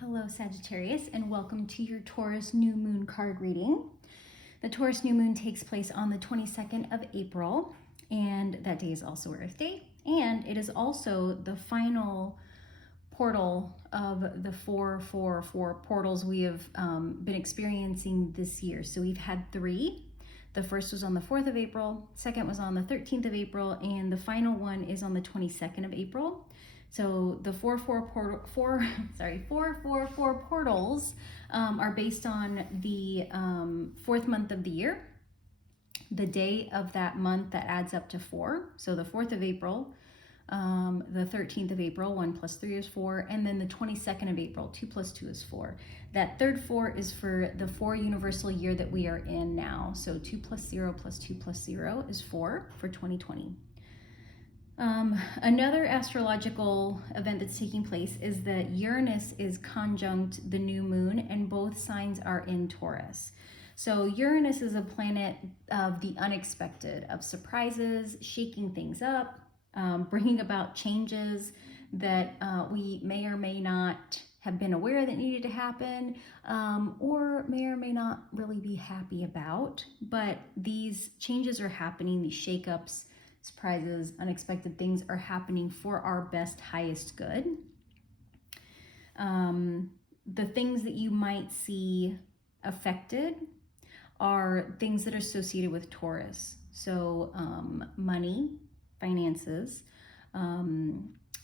Hello Sagittarius, and welcome to your Taurus New Moon card reading. The Taurus New Moon takes place on the 22nd of April, and that day is also Earth Day, and it is also the final portal of the 444 portals we have been experiencing this year. So we've had three. The first was on the 4th of April, second was on the 13th of April, and the final one is on the 22nd of April. So the 444 portals are based on the fourth month of the year, the day of that month that adds up to 4. So the 4th of April, the 13th of April, 1 plus 3 is 4, and then the 22nd of April, 2 plus 2 is 4. That third 4 is for the 4 universal year that we are in now. So 2 plus 0 plus 2 plus 0 is 4 for 2020. Another astrological event that's taking place is that Uranus is conjunct the new moon, and both signs are in Taurus. So Uranus is a planet of the unexpected, of surprises, shaking things up, bringing about changes that we may or may not have been aware that needed to happen, or may not really be happy about. But these changes are happening, these shakeups, surprises, unexpected things are happening for our best, highest good. The things that you might see affected are things that are associated with Taurus. So money, finances,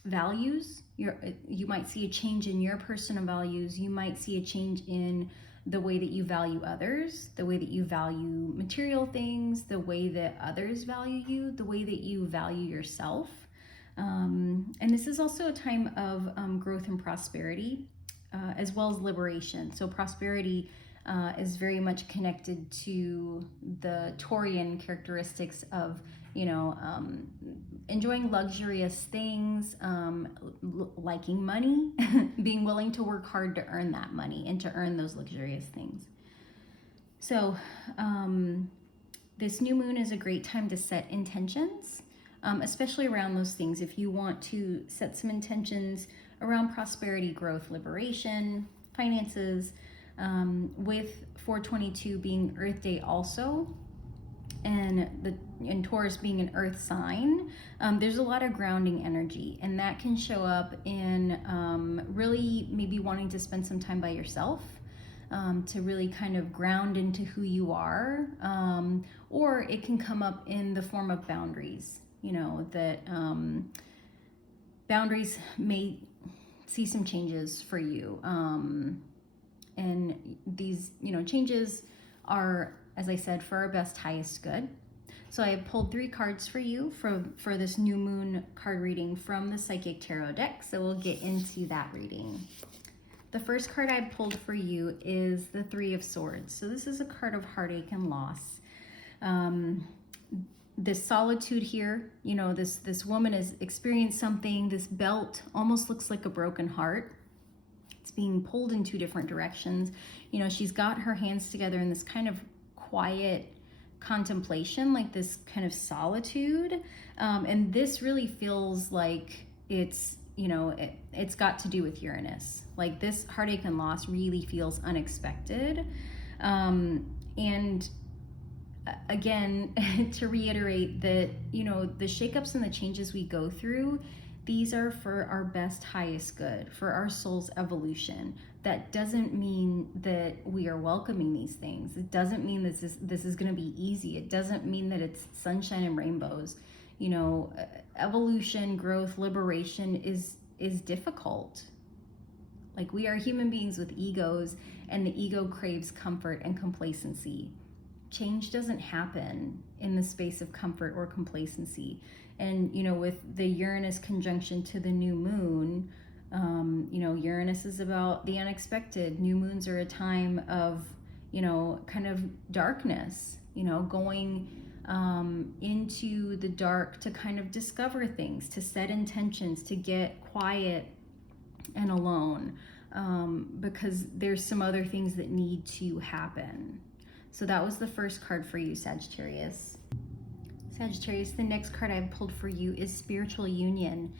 values. You might see a change in your personal values. You might see a change in the way that you value others, the way that you value material things, the way that others value you, the way that you value yourself. And this is also a time of growth and prosperity, as well as liberation. So prosperity is very much connected to the Taurian characteristics of, enjoying luxurious things, liking money, being willing to work hard to earn that money and to earn those luxurious things. So this new moon is a great time to set intentions, especially around those things. If you want to set some intentions around prosperity, growth, liberation, finances, with 422 being Earth Day also, and Taurus being an earth sign, there's a lot of grounding energy, and that can show up in really maybe wanting to spend some time by yourself, to really kind of ground into who you are, or it can come up in the form of boundaries, that boundaries may see some changes for you, and these changes are, as I said, for our best, highest good. So I have pulled 3 cards for you for this new moon card reading from the Psychic Tarot deck. So we'll get into that reading. The first card I pulled for you is the 3 of Swords. So this is a card of heartache and loss. This solitude here, this woman has experienced something. This belt almost looks like a broken heart. It's being pulled in 2 different directions. She's got her hands together in this kind of quiet contemplation, like this kind of solitude, and this really feels like it's got to do with Uranus. Like, this heartache and loss really feels unexpected, and again, to reiterate that the shakeups and the changes we go through, these are for our best, highest good, for our soul's evolution. That doesn't mean that we are welcoming these things. It doesn't mean this is going to be easy. It doesn't mean that it's sunshine and rainbows. Evolution, growth, liberation is difficult. Like, we are human beings with egos, and the ego craves comfort and complacency. Change doesn't happen in the space of comfort or complacency. And, with the Uranus conjunction to the new moon, Uranus is about the unexpected. New moons are a time of, kind of darkness, going into the dark to kind of discover things, to set intentions, to get quiet and alone, because there's some other things that need to happen. So that was the first card for you, Sagittarius. Sagittarius, the next card I've pulled for you is Spiritual Union.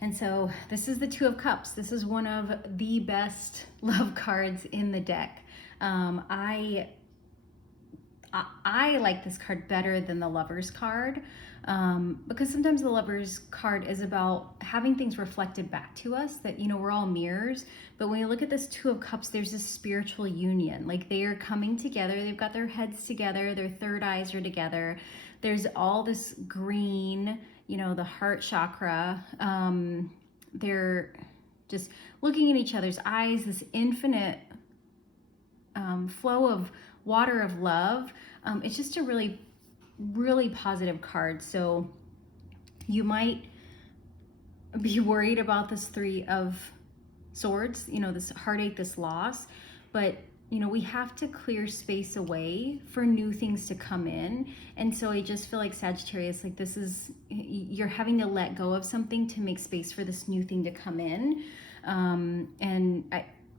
And so this is the Two of Cups. This is one of the best love cards in the deck. I like this card better than the Lover's card, because sometimes the Lover's card is about having things reflected back to us, that, you know, we're all mirrors. But when you look at this Two of Cups, there's this spiritual union. Like, they are coming together. They've got their heads together. Their third eyes are together. There's all this green, you know, the heart chakra. They're just looking in each other's eyes, this infinite flow of water of love. It's just a really, really positive card. So you might be worried about this Three of Swords, you know, this heartache, this loss, but you know, we have to clear space away for new things to come in. And so I just feel like, Sagittarius, like, this is, you're having to let go of something to make space for this new thing to come in. And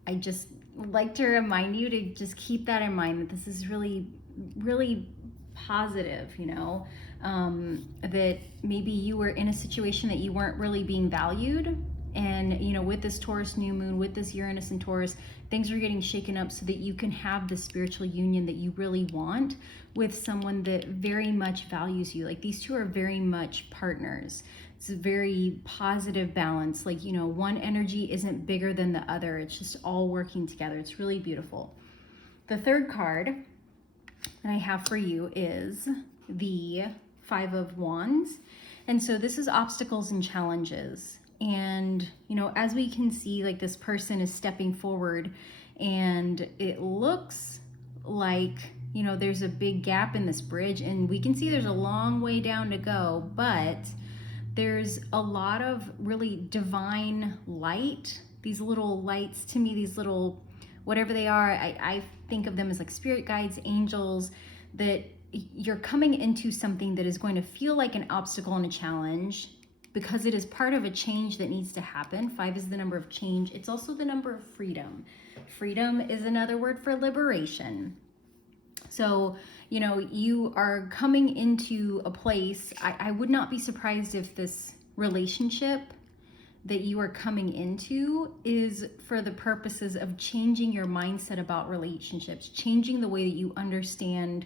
I just like to remind you to just keep that in mind, that this is really, really positive, you know, that maybe you were in a situation that you weren't really being valued. And, you know, with this Taurus new moon, with this Uranus and Taurus, things are getting shaken up so that you can have the spiritual union that you really want with someone that very much values you. Like, these two are very much partners. It's a very positive balance. Like, you know, one energy isn't bigger than the other. It's just all working together. It's really beautiful. The third card that I have for you is the Five of Wands. And so this is obstacles and challenges. And, you know, as we can see, like, this person is stepping forward, and it looks like, you know, there's a big gap in this bridge, and we can see there's a long way down to go, but there's a lot of really divine light. These little lights, to me, these little, whatever they are, I think of them as like spirit guides, angels, that you're coming into something that is going to feel like an obstacle and a challenge, because it is part of a change that needs to happen. 5 is the number of change. It's also the number of freedom. Freedom is another word for liberation. So, you know, you are coming into a place. I would not be surprised if this relationship that you are coming into is for the purposes of changing your mindset about relationships, changing the way that you understand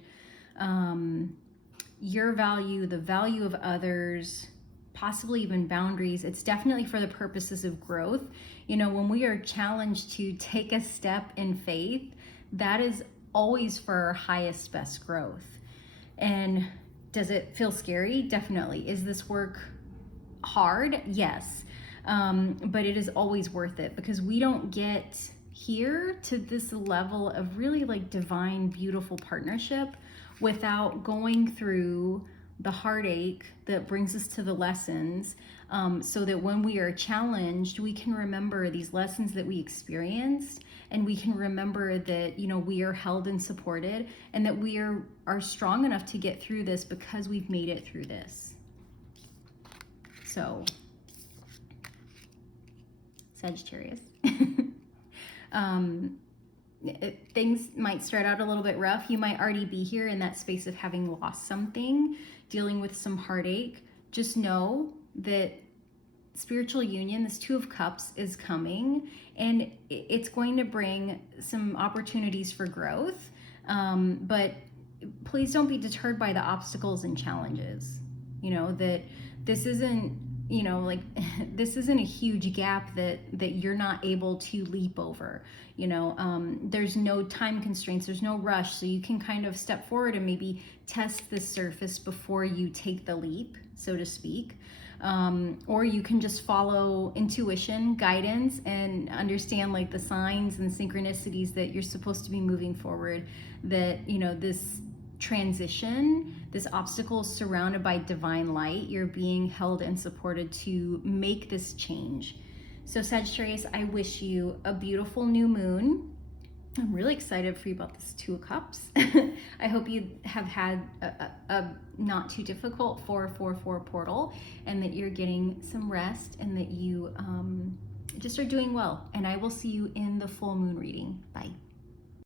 your value, the value of others, possibly even boundaries. It's definitely for the purposes of growth. You know, when we are challenged to take a step in faith, that is always for our highest, best growth. And does it feel scary? Definitely. Is this work hard? Yes. But it is always worth it, because we don't get here to this level of really like divine, beautiful partnership without going through the heartache that brings us to the lessons, so that when we are challenged, we can remember these lessons that we experienced, and we can remember that, you know, we are held and supported, and that we are strong enough to get through this because we've made it through this. So, Sagittarius. Things might start out a little bit rough. You might already be here in that space of having lost something, dealing with some heartache. Just know that spiritual union, this Two of Cups, is coming, and it's going to bring some opportunities for growth. But please don't be deterred by the obstacles and challenges. You know, that this isn't, you know, like, this isn't a huge gap that you're not able to leap over. You know, there's no time constraints, there's no rush, so you can kind of step forward and maybe test the surface before you take the leap, so to speak. Or you can just follow intuition, guidance, and understand like the signs and synchronicities that you're supposed to be moving forward, that, you know, this transition, this obstacle is surrounded by divine light. You're being held and supported to make this change. So Sagittarius, I wish you a beautiful new moon. I'm really excited for you about this Two of Cups. I hope you have had a not too difficult 444 portal, and that you're getting some rest, and that you just are doing well. And I will see you in the full moon reading. Bye.